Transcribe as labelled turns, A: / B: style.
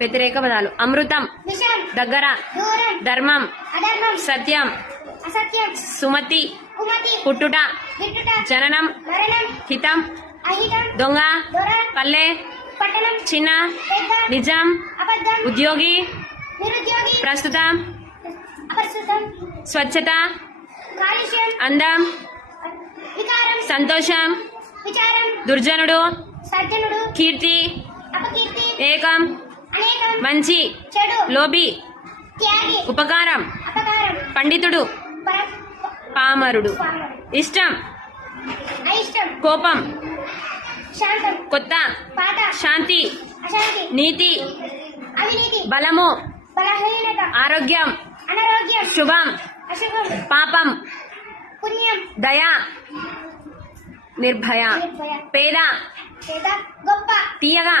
A: వ్యతిరేక పదాలు. అమృతం దగ్గర ధర్మం సత్యం సుమతి పుట్టుట జననం హితం దొంగ పల్లె చిన్న నిజం ఉద్యోగి ప్రస్తుతం స్వచ్ఛత అందం సంతోషం దుర్జనుడు కీర్తి ఏకం మంచి లోబి ఉపకారం పండితుడు పామరుడు. ఇష్టం కోపం కొత్త శాంతి నీతి బలము
B: బలహీనత
A: ఆరోగ్యం శుభం పాపం దయ
B: నిర్భయ
A: పేద
B: పేద గొప్ప
A: తీయగా